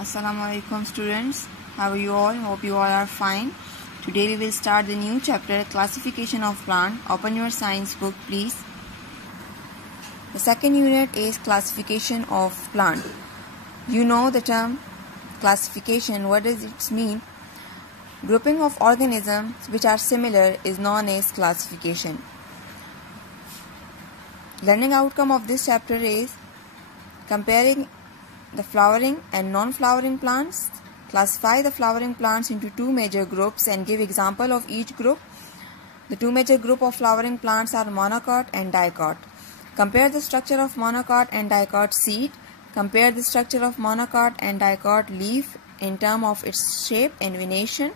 Assalamu alaikum students. How are you all? Hope you all are fine. Today we will start the new chapter, Classification of Plant. Open your science book please. The second unit is Classification of Plant. You know the term classification. What does it mean? Grouping of organisms which are similar is known as classification. Learning outcome of this chapter is comparing the flowering and non-flowering plants. Classify the flowering plants into two major groups and give example of each group. The two major group of flowering plants are monocot and dicot. Compare the structure of monocot and dicot seed. Compare the structure of monocot and dicot leaf in terms of its shape and venation.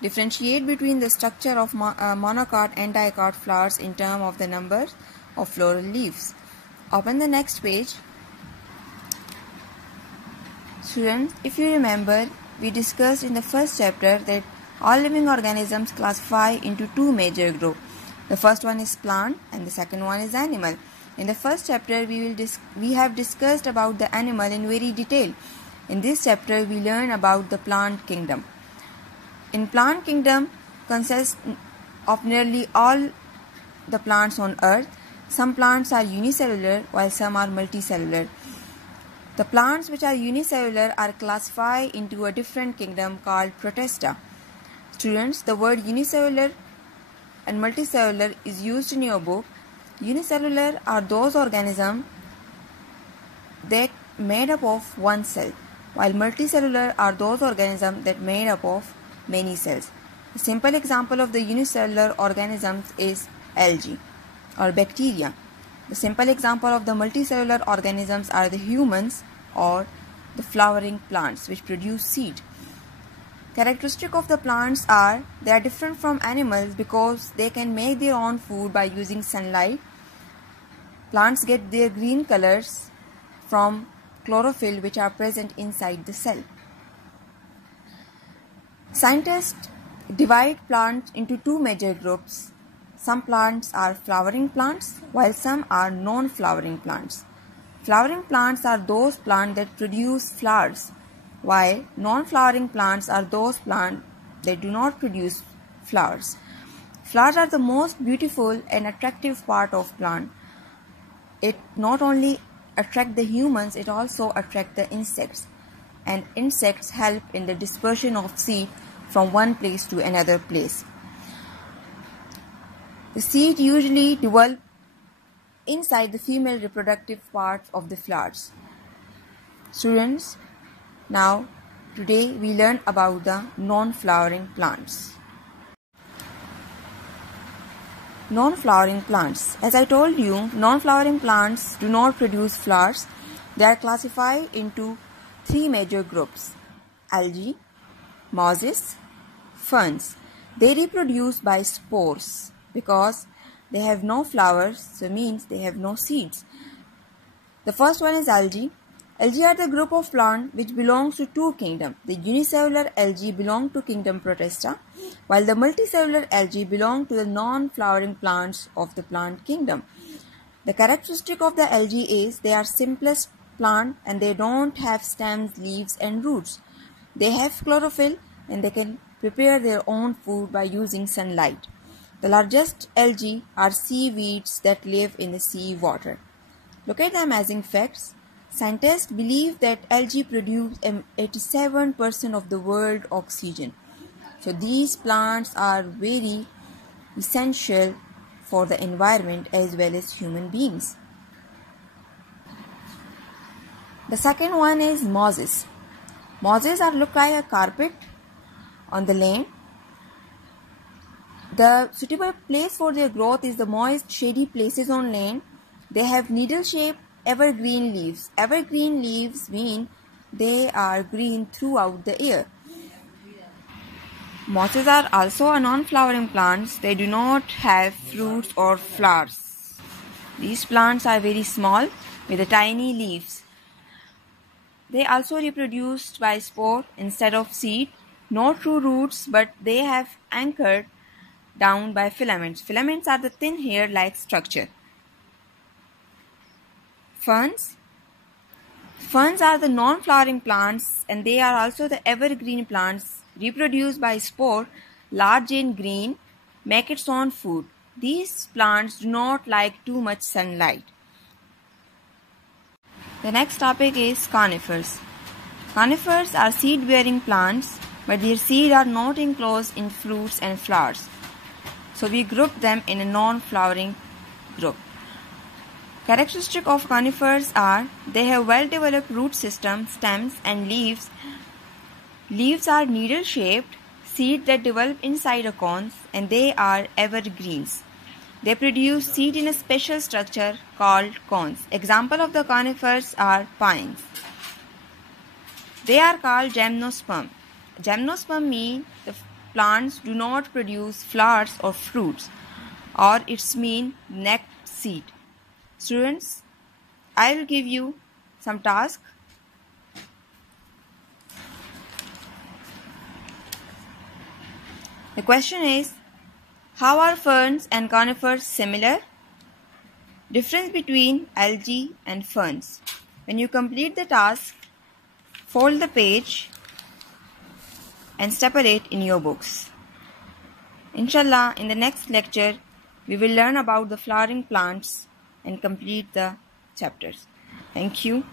Differentiate between the structure of monocot and dicot flowers in terms of the number of floral leaves. Open the next page. Students, if you remember, we discussed in the first chapter that all living organisms classify into two major groups. The first one is plant and the second one is animal. In the first chapter, we have discussed about the animal in very detail. In this chapter, we learn about the plant kingdom. In plant kingdom consists of nearly all the plants on earth. Some plants are unicellular while some are multicellular. The plants which are unicellular are classified into a different kingdom called Protista. Students, the word unicellular and multicellular is used in your book. Unicellular are those organisms that made up of one cell, while multicellular are those organisms that made up of many cells. A simple example of the unicellular organisms is algae or bacteria. The simple example of the multicellular organisms are the humans or the flowering plants which produce seed. Characteristic of the plants are they are different from animals because they can make their own food by using sunlight. Plants get their green colors from chlorophyll which are present inside the cell. Scientists divide plants into two major groups. Some plants are flowering plants while some are non-flowering plants. Flowering plants are those plants that produce flowers, while non-flowering plants are those plants that do not produce flowers. Flowers are the most beautiful and attractive part of plant. It not only attracts the humans, it also attracts the insects. And insects help in the dispersion of seed from one place to another place. The seed usually develop inside the female reproductive parts of the flowers. Students, now today we learn about the non-flowering plants. Non-flowering plants. As I told you, non-flowering plants do not produce flowers. They are classified into three major groups: algae, mosses, ferns. They reproduce by spores because they have no flowers, so means they have no seeds. The first one is algae. Algae are the group of plants which belongs to two kingdoms. The unicellular algae belong to kingdom Protista, while the multicellular algae belong to the non-flowering plants of the plant kingdom. The characteristic of the algae is they are simplest plant and they don't have stems, leaves and roots. They have chlorophyll and they can prepare their own food by using sunlight. The largest algae are seaweeds that live in the sea water. Look at the amazing facts. Scientists believe that algae produce 87% of the world oxygen. So these plants are very essential for the environment as well as human beings. The second one is mosses. Mosses look like a carpet on the land. The suitable place for their growth is the moist, shady places on land. They have needle-shaped evergreen leaves. Evergreen leaves mean they are green throughout the year. Mosses are also a non-flowering plants. They do not have fruits or flowers. These plants are very small with the tiny leaves. They also reproduce by spore instead of seed. No true roots, but they have anchored down by filaments. Filaments are the thin hair-like structure. Ferns. Ferns are the non-flowering plants and they are also the evergreen plants, reproduce by spore, large and green, make its own food. These plants do not like too much sunlight. The next topic is conifers. Conifers are seed-bearing plants, but their seeds are not enclosed in fruits and flowers. So we group them in a non-flowering group. Characteristics of conifers are they have well-developed root system, stems and leaves. Leaves are needle-shaped, seeds that develop inside acorns, and they are evergreens. They produce seed in a special structure called cones. Example of the conifers are pines. They are called gymnosperm. Gymnosperm means the plants do not produce flowers or fruits, or its mean necked seed. Students, I will give you some tasks. The question is, how are ferns and conifers similar? Difference between algae and ferns. When you complete the task, fold the page and staple it in your books. Inshallah, in the next lecture, we will learn about the flowering plants and complete the chapters. Thank you.